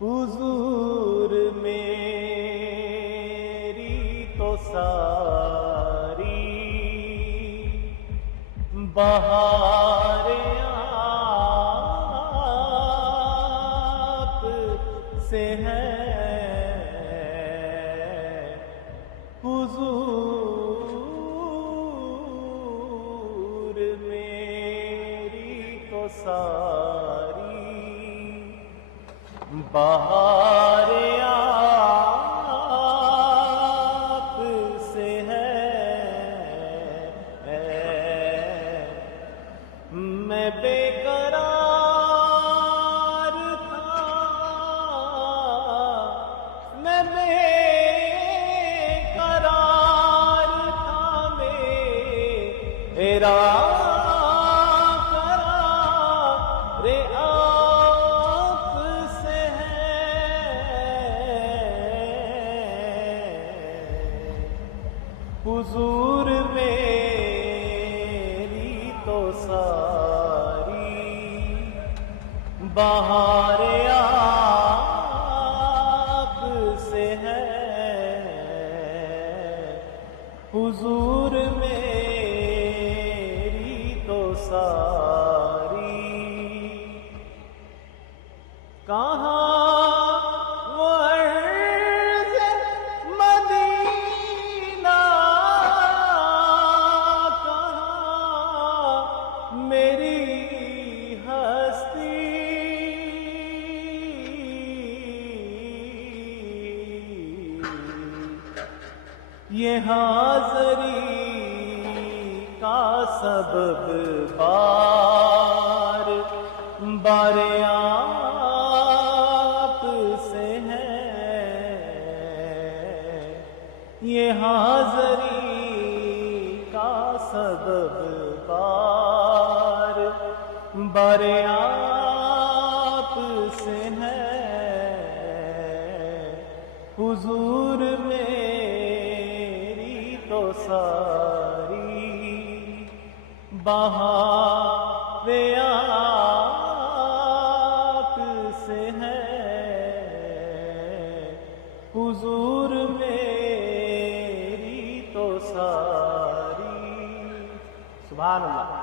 حضور میری تو ساری بہار آپ سے ہے، حضور میری تو ساری بہار آپ سے ہے۔ میں بے قرار تھا، میں بے قرار تھا، میرا قرار آپ سے حضور میری تو ساری بہار آپ سے ہے، حضور میری تو ساری۔ کہاں وہ عرض مدینہ، کہاں میری ہستی، یہ حاضری کا سبب بار بار آپ سے ہے، یہ حاضری کا سبب بار بار آپ سے ہے، حضور میری تو ساری بہار آپ سے ہے، حضور میری تو ساری۔ سبحان اللہ۔